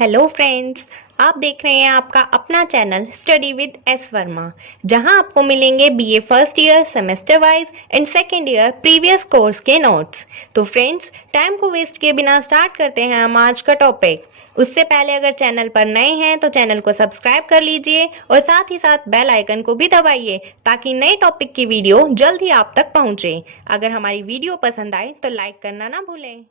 Hello friends, आप देख रहे हैं आपका अपना channel study with S Verma, जहां आपको मिलेंगे BA first year semester wise and second year previous course के नोट्स। तो फ्रेंड्स, टाइम को वेस्ट किए बिना स्टार्ट करते हैं हम आज का टॉपिक। उससे पहले अगर चैनल पर नए हैं तो चैनल को सब्सक्राइब कर लीजिए और साथ ही साथ बेल आइकन को भी दबाइए ताकि नए टॉपिक की वीडियो जल्द ही आप तक पहुंचे। अगर हमारी वीडियो पसंद आए तो लाइक करना ना भूलें।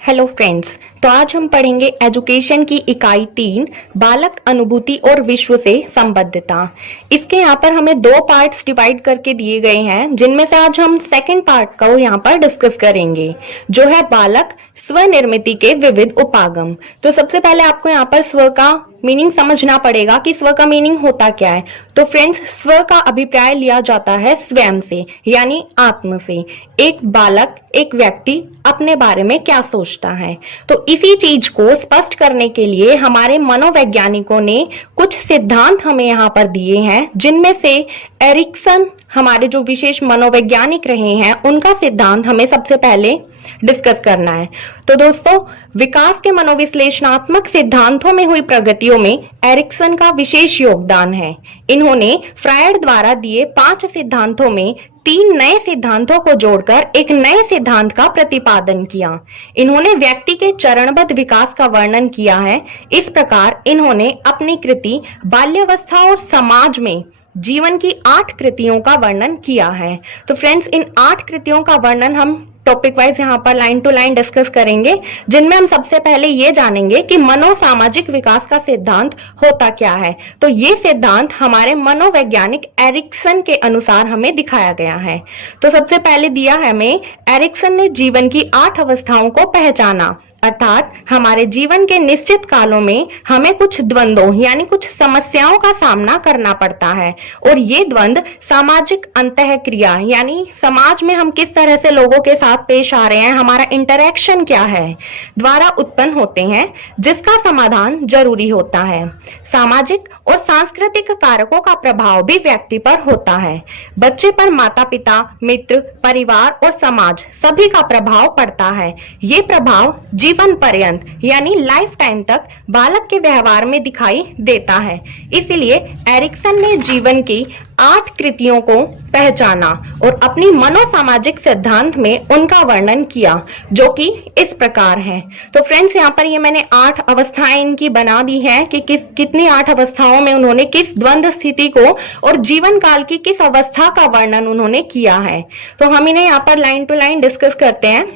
हेलो फ्रेंड्स, तो आज हम पढ़ेंगे एजुकेशन की इकाई 3 बालक अनुभूति और विश्व से संबद्धता। इसके यहाँ पर हमें 2 पार्ट्स डिवाइड करके दिए गए हैं, जिनमें से आज हम सेकंड पार्ट का यहाँ पर डिस्कस करेंगे, जो है बालक स्वनिर्मिति के विविध उपागम। तो सबसे पहले आपको यहाँ पर स्व का मीनिंग समझना पड़ेगा कि स्व का मीनिंग होता क्या है। तो फ्रेंड्स, स्व का अभिप्राय लिया जाता है स्वयं से, यानी आत्म से। एक बालक, एक व्यक्ति अपने बारे में क्या सोचता है। तो इसी चीज को स्पष्ट करने के लिए हमारे मनोवैज्ञानिकों ने कुछ सिद्धांत हमें यहाँ पर दिए हैं, जिनमें से एरिक्सन, हमारे जो विशेष मनोवैज्ञानिक रहे हैं, उनका सिद्धांत हमें सबसे पहले डिस्कस करना है। तो दोस्तों, विकास के मनोविश्लेषणात्मक सिद्धांतों में हुई प्रगतियों में एरिक्सन का विशेष योगदान है। इन्होंने फ्रायड द्वारा दिए 5 सिद्धांतों में 3 नए सिद्धांतों को जोड़कर एक नए सिद्धांत का प्रतिपादन किया। इन्होंने व्यक्ति के चरणबद्ध विकास का वर्णन किया है। इस प्रकार इन्होंने अपनी कृति बाल्यावस्था और समाज में जीवन की 8 कृतियों का वर्णन किया है। तो फ्रेंड्स, इन 8 कृतियों का वर्णन हम टॉपिक वाइज यहाँ पर लाइन टू लाइन डिस्कस करेंगे, जिनमें हम सबसे पहले ये जानेंगे कि मनोसामाजिक विकास का सिद्धांत होता क्या है। तो ये सिद्धांत हमारे मनोवैज्ञानिक एरिक्सन के अनुसार हमें दिखाया गया है। तो सबसे पहले दिया है हमें, एरिक्सन ने जीवन की 8 अवस्थाओं को पहचाना, अर्थात हमारे जीवन के निश्चित कालों में हमें कुछ द्वंद्वों यानी कुछ समस्याओं का सामना करना पड़ता है, और ये द्वंद्व सामाजिक अंतःक्रिया यानी समाज में हम किस तरह से लोगों के साथ पेश आ रहे हैं, हमारा इंटरेक्शन क्या है, द्वारा उत्पन्न होते हैं, जिसका समाधान जरूरी होता है। सामाजिक और सांस्कृतिक कारकों का प्रभाव भी व्यक्ति पर होता है। बच्चे पर माता पिता, मित्र, परिवार और समाज सभी का प्रभाव पड़ता है। ये प्रभाव जीवन पर्यंत यानी लाइफ टाइम तक बालक के व्यवहार में दिखाई देता है। इसलिए एरिक्सन ने जीवन की 8 कृतियों को पहचाना और अपनी मनोसामाजिक सिद्धांत में उनका वर्णन किया, जो कि इस प्रकार है। तो फ्रेंड्स, यहाँ पर ये मैंने 8 अवस्थाएं इनकी बना दी है कि कितनी 8 अवस्थाओं में उन्होंने किस द्वंद्व स्थिति को और जीवन काल की किस अवस्था का वर्णन उन्होंने किया है। तो हम इन्हें यहाँ पर लाइन टू लाइन डिस्कस करते हैं,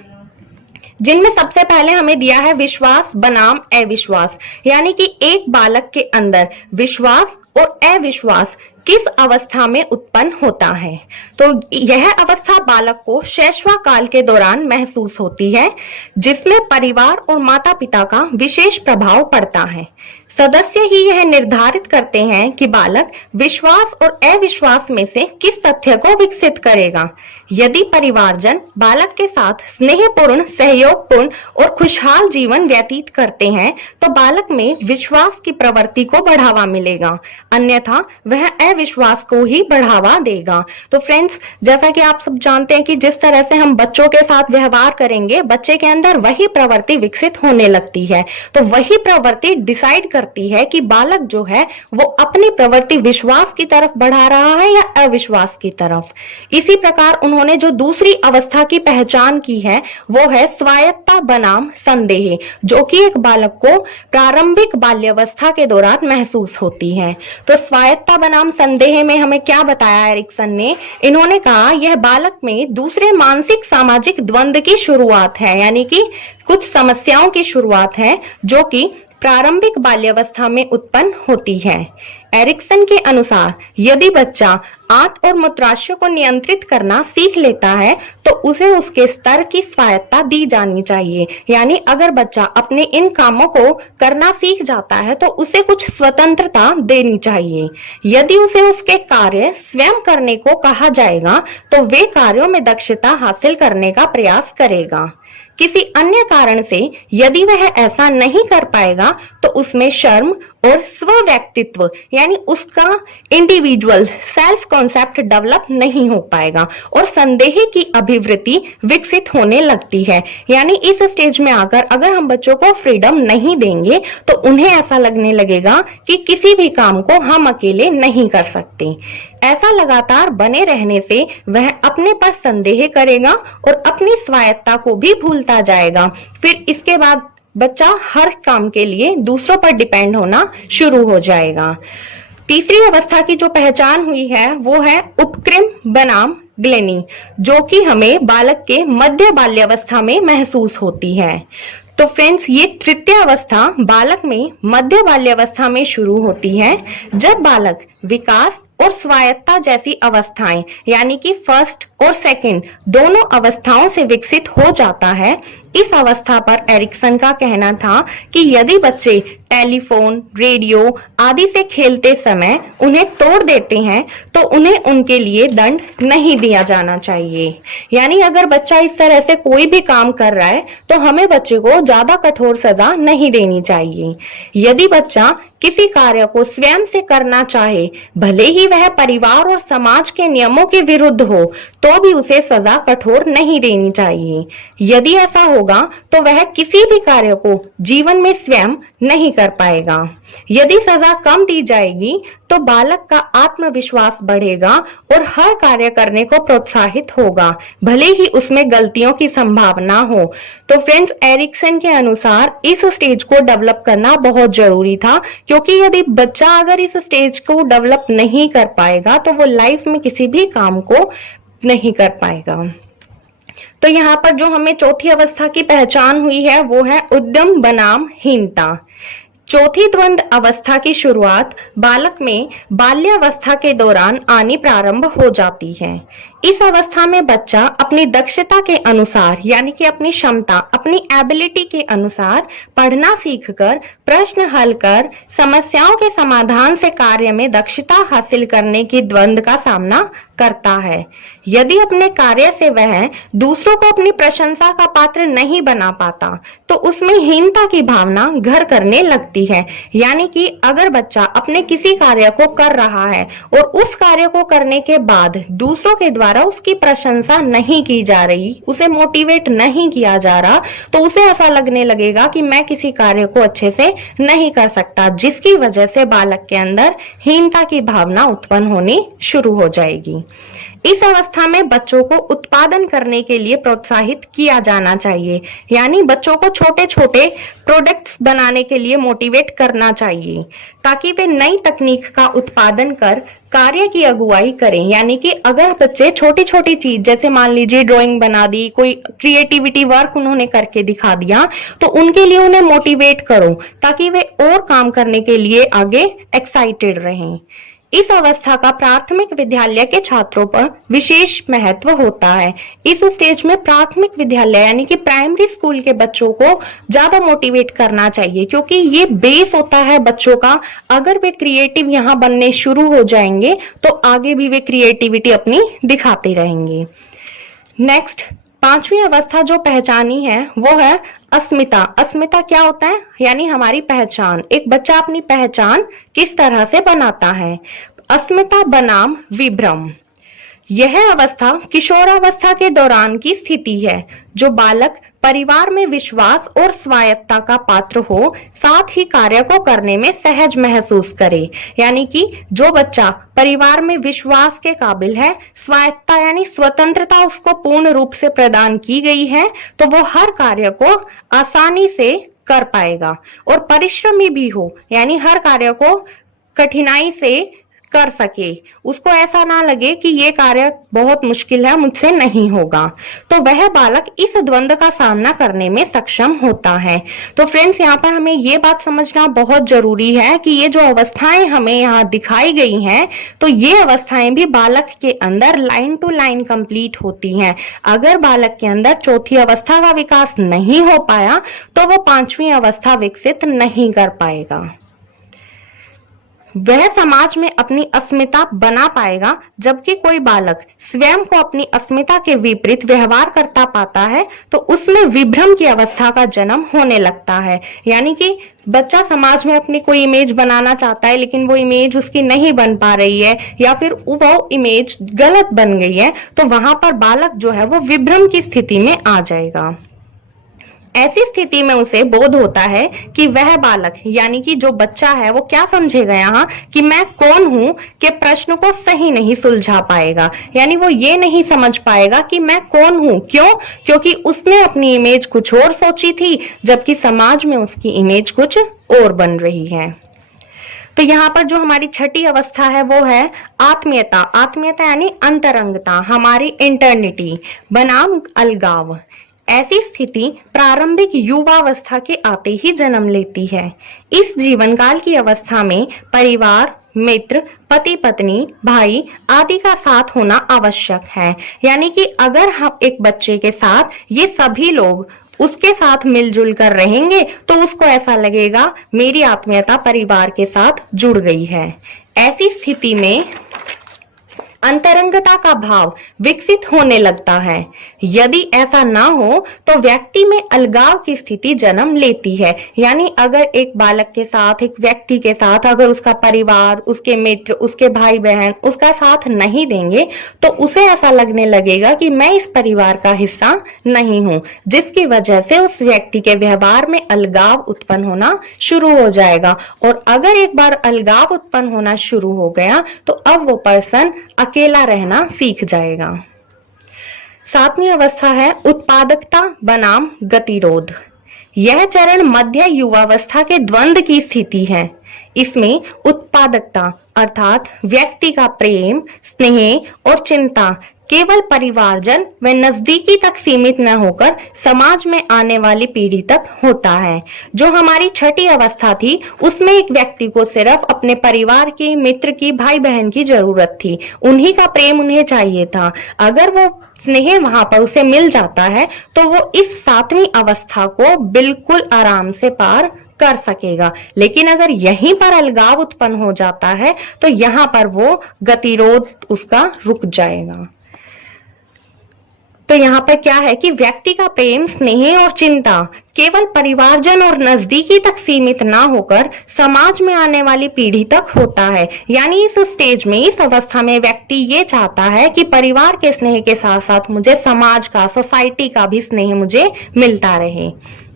जिनमें सबसे पहले हमें दिया है विश्वास बनाम अविश्वास, यानी कि एक बालक के अंदर विश्वास और अविश्वास किस अवस्था में उत्पन्न होता है। तो यह अवस्था बालक को शैशव काल के दौरान महसूस होती है, जिसमें परिवार और माता पिता का विशेष प्रभाव पड़ता है। सदस्य ही यह निर्धारित करते हैं कि बालक विश्वास और अविश्वास में से किस तथ्य को विकसित करेगा। यदि परिवारजन बालक के साथ स्नेहपूर्ण, सहयोगपूर्ण और खुशहाल जीवन व्यतीत करते हैं, तो बालक में विश्वास की प्रवृत्ति को बढ़ावा मिलेगा, अन्यथा वह अविश्वास को ही बढ़ावा देगा। तो फ्रेंड्स, जैसा कि आप सब जानते हैं कि जिस तरह से हम बच्चों के साथ व्यवहार करेंगे, बच्चे के अंदर वही प्रवृत्ति विकसित होने लगती है। तो वही प्रवृत्ति डिसाइड करती है कि बालक जो है वो अपनी प्रवृत्ति विश्वास की तरफ बढ़ा रहा है या अविश्वास की तरफ। इसी प्रकार उन्होंने जो दूसरी अवस्था की पहचान की है, वो है स्वायत्तता बनाम संदेह, जो कि एक बालक को प्रारंभिक बाल्यावस्था के दौरान महसूस होती है। तो स्वायत्तता बनाम संदेह में हमें क्या बताया एरिक्सन ने? इन्होंने कहा यह बालक में दूसरे मानसिक सामाजिक द्वंद्व की शुरुआत है, यानी कि कुछ समस्याओं की शुरुआत है, जो कि प्रारंभिक बाल्यावस्था में उत्पन्न होती है। एरिक्सन के अनुसार यदि बच्चा आंत और मूत्राशय को नियंत्रित करना सीख लेता है, तो उसे उसके स्तर की स्वायत्तता दी जानी चाहिए। यानी अगर बच्चा अपने इन कामों को करना सीख जाता है, तो उसे कुछ स्वतंत्रता देनी चाहिए। यदि उसे उसके कार्य स्वयं करने को कहा जाएगा, तो वे कार्यों में दक्षता हासिल करने का प्रयास करेगा। किसी अन्य कारण से यदि वह ऐसा नहीं कर पाएगा तो उसमें शर्म और स्व व्यक्तित्व यानी उसका इंडिविजुअल सेल्फ कॉन्सेप्ट डेवलप नहीं हो पाएगा और संदेह की अभिवृत्ति विकसित होने लगती है। यानी इस स्टेज में आकर अगर हम बच्चों को फ्रीडम नहीं देंगे तो उन्हें ऐसा लगने लगेगा कि किसी भी काम को हम अकेले नहीं कर सकते। ऐसा लगातार बने रहने से वह अपने पर संदेह करेगा और अपनी स्वायत्ता को भी भूलता जाएगा। फिर इसके बाद बच्चा हर काम के लिए दूसरों पर डिपेंड होना शुरू हो जाएगा। तीसरी अवस्था की जो पहचान हुई है वो है उपक्रम बनाम ग्लेनी, जो कि हमें बालक के मध्य बाल्यावस्था में महसूस होती है। तो फ्रेंड्स, ये तृतीय अवस्था बालक में मध्य बाल्यावस्था में शुरू होती है, जब बालक विकास और स्वायत्ता जैसी अवस्थाएं यानी कि फर्स्ट और सेकंड दोनों अवस्थाओं से विकसित हो जाता है। इस अवस्था पर एरिक्सन का कहना था कि यदि बच्चे टेलीफोन, रेडियो आदि से खेलते समय उन्हें तोड़ देते हैं तो उन्हें उनके लिए दंड नहीं दिया जाना चाहिए। यानी अगर बच्चा इस तरह से कोई भी काम कर रहा है तो हमें बच्चे को ज्यादा कठोर सजा नहीं देनी चाहिए। यदि बच्चा किसी कार्य को स्वयं से करना चाहे, भले ही वह परिवार और समाज के नियमों के विरुद्ध हो, तो भी उसे सजा कठोर नहीं देनी चाहिए। यदि ऐसा होगा तो वह किसी भी कार्य को जीवन में स्वयं नहीं कर पाएगा। यदि सजा कम दी जाएगी तो बालक का आत्मविश्वास बढ़ेगा और हर कार्य करने को प्रोत्साहित होगा, भले ही उसमें गलतियों की संभावना हो। तो फ्रेंड्स, एरिक्सन के अनुसार इस स्टेज को डेवलप करना बहुत जरूरी था, क्योंकि यदि बच्चा अगर इस स्टेज को डेवलप नहीं कर पाएगा तो वो लाइफ में किसी भी काम को नहीं कर पाएगा। तो यहाँ पर जो हमें चौथी अवस्था की पहचान हुई है वो है उद्यम बनाम हीनता। चौथी द्वंद्व अवस्था की शुरुआत बालक में बाल्यावस्था के दौरान आनी प्रारंभ हो जाती है। इस अवस्था में बच्चा अपनी दक्षता के अनुसार यानी कि अपनी क्षमता, अपनी एबिलिटी के अनुसार पढ़ना सीखकर, प्रश्न हल कर, समस्याओं के समाधान से कार्य में दक्षता हासिल करने की द्वंद्व का सामना करता है। यदि अपने कार्य से वह दूसरों को अपनी प्रशंसा का पात्र नहीं बना पाता तो उसमें हीनता की भावना घर करने लगती है। यानी कि अगर बच्चा अपने किसी कार्य को कर रहा है और उस कार्य को करने के बाद दूसरों के द्वारा उसकी प्रशंसा नहीं की जा रही, उसे मोटिवेट नहीं किया जा रहा, तो उसे ऐसा लगने लगेगा कि मैं किसी कार्य को अच्छे से नहीं कर सकता, जिसकी वजह से बालक के अंदर हीनता की भावना उत्पन्न होनी शुरू हो जाएगी। इस अवस्था में बच्चों को उत्पादन करने के लिए प्रोत्साहित किया जाना चाहिए। यानी बच्चों को छोटे छोटे प्रोडक्ट्स बनाने के लिए मोटिवेट करना चाहिए, ताकि वे नई तकनीक का उत्पादन कर कार्य की अगुवाई करें। यानी कि अगर बच्चे छोटी छोटी चीज, जैसे मान लीजिए ड्राइंग बना दी, कोई क्रिएटिविटी वर्क उन्होंने करके दिखा दिया, तो उनके लिए उन्हें मोटिवेट करो ताकि वे और काम करने के लिए आगे एक्साइटेड रहें। इस अवस्था का प्राथमिक विद्यालय के छात्रों पर विशेष महत्व होता है। इस स्टेज में प्राथमिक विद्यालय यानी कि प्राइमरी स्कूल के बच्चों को ज्यादा मोटिवेट करना चाहिए, क्योंकि ये बेस होता है बच्चों का। अगर वे क्रिएटिव यहाँ बनने शुरू हो जाएंगे तो आगे भी वे क्रिएटिविटी अपनी दिखाते रहेंगे। नेक्स्ट, पांचवी अवस्था जो पहचानी है वो है अस्मिता। अस्मिता क्या होता है? यानी हमारी पहचान। एक बच्चा अपनी पहचान किस तरह से बनाता है। अस्मिता बनाम विभ्रम। यह अवस्था किशोरावस्था के दौरान की स्थिति है, जो बालक परिवार में विश्वास और स्वायत्ता का पात्र हो, साथ ही कार्य को करने में सहज महसूस करे। यानी कि जो बच्चा परिवार में विश्वास के काबिल है, स्वायत्ता यानी स्वतंत्रता उसको पूर्ण रूप से प्रदान की गई है, तो वो हर कार्य को आसानी से कर पाएगा और परिश्रमी भी हो, यानी हर कार्य को कठिनाई से कर सके, उसको ऐसा ना लगे कि ये कार्य बहुत मुश्किल है, मुझसे नहीं होगा, तो वह बालक इस द्वंद्व का सामना करने में सक्षम होता है। तो फ्रेंड्स, यहाँ पर हमें ये बात समझना बहुत जरूरी है कि ये जो अवस्थाएं हमें यहाँ दिखाई गई हैं, तो ये अवस्थाएं भी बालक के अंदर लाइन टू लाइन कंप्लीट होती हैं। अगर बालक के अंदर चौथी अवस्था का विकास नहीं हो पाया तो वो पांचवी अवस्था विकसित नहीं कर पाएगा। वह समाज में अपनी अस्मिता बना पाएगा, जबकि कोई बालक स्वयं को अपनी अस्मिता के विपरीत व्यवहार करता पाता है तो उसमें विभ्रम की अवस्था का जन्म होने लगता है। यानी कि बच्चा समाज में अपनी कोई इमेज बनाना चाहता है, लेकिन वो इमेज उसकी नहीं बन पा रही है या फिर वो इमेज गलत बन गई है, तो वहां पर बालक जो है वो विभ्रम की स्थिति में आ जाएगा। ऐसी स्थिति में उसे बोध होता है कि वह बालक यानी कि जो बच्चा है वो क्या समझेगा यहाँ कि मैं कौन हूं के प्रश्न को सही नहीं सुलझा पाएगा। यानी वो ये नहीं समझ पाएगा कि मैं कौन हूं। क्यों? क्योंकि उसने अपनी इमेज कुछ और सोची थी, जबकि समाज में उसकी इमेज कुछ और बन रही है। तो यहाँ पर जो हमारी छठी अवस्था है वो है आत्मीयता। आत्मीयता यानी अंतरंगता, हमारी इंटरनिटी बनाम अलगाव। ऐसी स्थिति प्रारंभिक युवावस्था के आते ही जन्म लेती है। इस जीवन काल की अवस्था में परिवार, मित्र, पति पत्नी, भाई आदि का साथ होना आवश्यक है। यानी कि अगर हम एक बच्चे के साथ ये सभी लोग उसके साथ मिलजुल कर रहेंगे तो उसको ऐसा लगेगा मेरी आत्मीयता परिवार के साथ जुड़ गई है। ऐसी स्थिति में अंतरंगता का भाव विकसित होने लगता है। यदि ऐसा ना हो तो व्यक्ति में अलगाव की स्थिति जन्म लेती है। यानी अगर एक बालक के साथ, एक व्यक्ति के साथ अगर उसका परिवार, उसके मित्र, उसके भाई बहन उसका साथ नहीं देंगे तो उसे ऐसा लगने लगेगा कि मैं इस परिवार का हिस्सा नहीं हूं, जिसकी वजह से उस व्यक्ति के व्यवहार में अलगाव उत्पन्न होना शुरू हो जाएगा। और अगर एक बार अलगाव उत्पन्न होना शुरू हो गया तो अब वो पर्सन अकेला रहना सीख जाएगा। सातवीं अवस्था है उत्पादकता बनाम गतिरोध। यह चरण मध्य युवावस्था के द्वंद की स्थिति है। इसमें उत्पादकता अर्थात व्यक्ति का प्रेम, स्नेह और चिंता केवल परिवारजन व नजदीकी तक सीमित न होकर समाज में आने वाली पीढ़ी तक होता है। जो हमारी छठी अवस्था थी उसमें एक व्यक्ति को सिर्फ अपने परिवार की, मित्र की, भाई बहन की जरूरत थी, उन्हीं का प्रेम उन्हें चाहिए था। अगर वो स्नेह वहां पर उसे मिल जाता है तो वो इस सातवीं अवस्था को बिल्कुल आराम से पार कर सकेगा। लेकिन अगर यहीं पर अलगाव उत्पन्न हो जाता है तो यहाँ पर वो गतिरोध उसका रुक जाएगा। तो यहाँ पर क्या है कि व्यक्ति का प्रेम, स्नेह और चिंता केवल परिवारजन और नजदीकी तक सीमित ना होकर समाज में आने वाली पीढ़ी तक होता है। यानी इस स्टेज में, इस अवस्था में व्यक्ति ये चाहता है कि परिवार के स्नेह के साथ साथ मुझे समाज का, सोसाइटी का भी स्नेह मुझे मिलता रहे।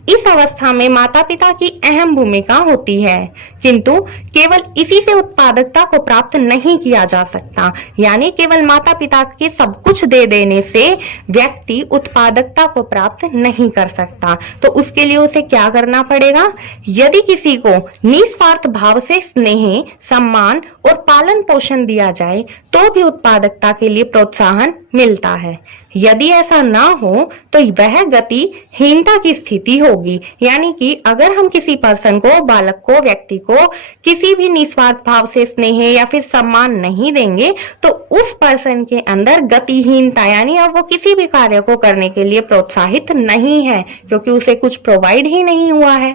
इस अवस्था में माता पिता की अहम भूमिका होती है, किंतु केवल इसी से उत्पादकता को प्राप्त नहीं किया जा सकता। यानी केवल माता पिता के सब कुछ दे देने से व्यक्ति उत्पादकता को प्राप्त नहीं कर सकता। तो उसके लिए उसे क्या करना पड़ेगा? यदि किसी को निस्वार्थ भाव से स्नेह, सम्मान और पालन पोषण दिया जाए तो भी उत्पादकता के लिए प्रोत्साहन मिलता है। यदि ऐसा ना हो तो वह गतिहीनता की स्थिति होगी। यानी कि अगर हम किसी पर्सन को, बालक को, व्यक्ति को किसी भी निस्वार्थ भाव से स्नेह या फिर सम्मान नहीं देंगे तो उस पर्सन के अंदर गतिहीनता, यानी अब वो किसी भी कार्य को करने के लिए प्रोत्साहित नहीं है, क्योंकि उसे कुछ प्रोवाइड ही नहीं हुआ है।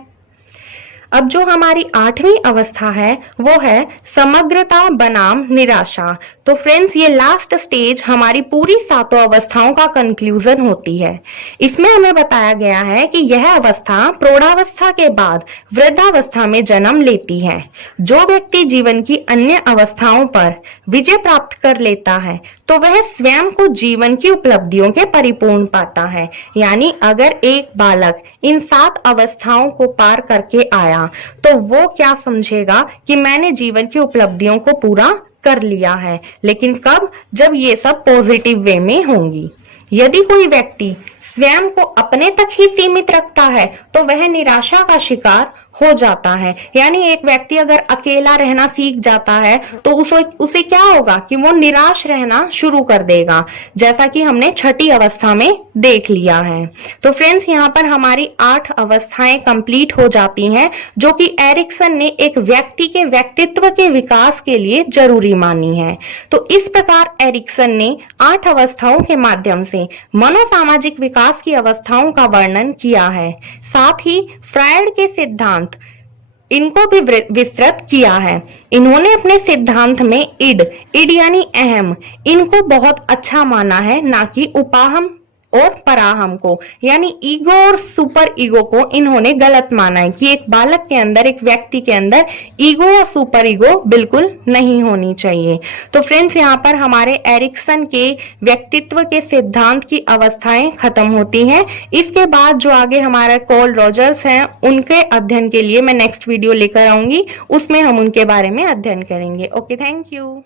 अब जो हमारी आठवीं अवस्था है वो है समग्रता बनाम निराशा। तो फ्रेंड्स, ये लास्ट स्टेज हमारी पूरी सातों अवस्थाओं का कंक्लूजन होती है। इसमें हमें बताया गया है कि यह अवस्था प्रौढ़ावस्था के बाद वृद्धावस्था में जन्म लेती है। जो व्यक्ति जीवन की अन्य अवस्थाओं पर विजय प्राप्त कर लेता है तो वह स्वयं को जीवन की उपलब्धियों के परिपूर्ण पाता है। यानी अगर एक बालक इन 7 अवस्थाओं को पार करके आया तो वो क्या समझेगा कि मैंने जीवन की उपलब्धियों को पूरा कर लिया है। लेकिन कब? जब ये सब पॉजिटिव वे में होंगी। यदि कोई व्यक्ति स्वयं को अपने तक ही सीमित रखता है तो वह निराशा का शिकार हो जाता है। यानी एक व्यक्ति अगर अकेला रहना सीख जाता है तो उसे क्या होगा कि वो निराश रहना शुरू कर देगा, जैसा कि हमने छठी अवस्था में देख लिया है। तो फ्रेंड्स, यहाँ पर हमारी 8 अवस्थाएं कंप्लीट हो जाती हैं, जो कि एरिक्सन ने एक व्यक्ति के व्यक्तित्व के विकास के लिए जरूरी मानी है। तो इस प्रकार एरिक्सन ने 8 अवस्थाओं के माध्यम से मनोसामाजिक विकास की अवस्थाओं का वर्णन किया है। साथ ही फ्रायड के सिद्धांत इनको भी विस्तृत किया है। इन्होंने अपने सिद्धांत में इड यानी अहम, इनको बहुत अच्छा माना है, ना कि उपाहम और पराहम को, यानी ईगो और सुपर ईगो को इन्होंने गलत माना है कि एक बालक के अंदर, एक व्यक्ति के अंदर ईगो या सुपर ईगो बिल्कुल नहीं होनी चाहिए। तो फ्रेंड्स, यहाँ पर हमारे एरिक्सन के व्यक्तित्व के सिद्धांत की अवस्थाएं खत्म होती हैं। इसके बाद जो आगे हमारा कार्ल रॉजर्स हैं, उनके अध्ययन के लिए मैं नेक्स्ट वीडियो लेकर आऊंगी, उसमें हम उनके बारे में अध्ययन करेंगे। Okay, thank you.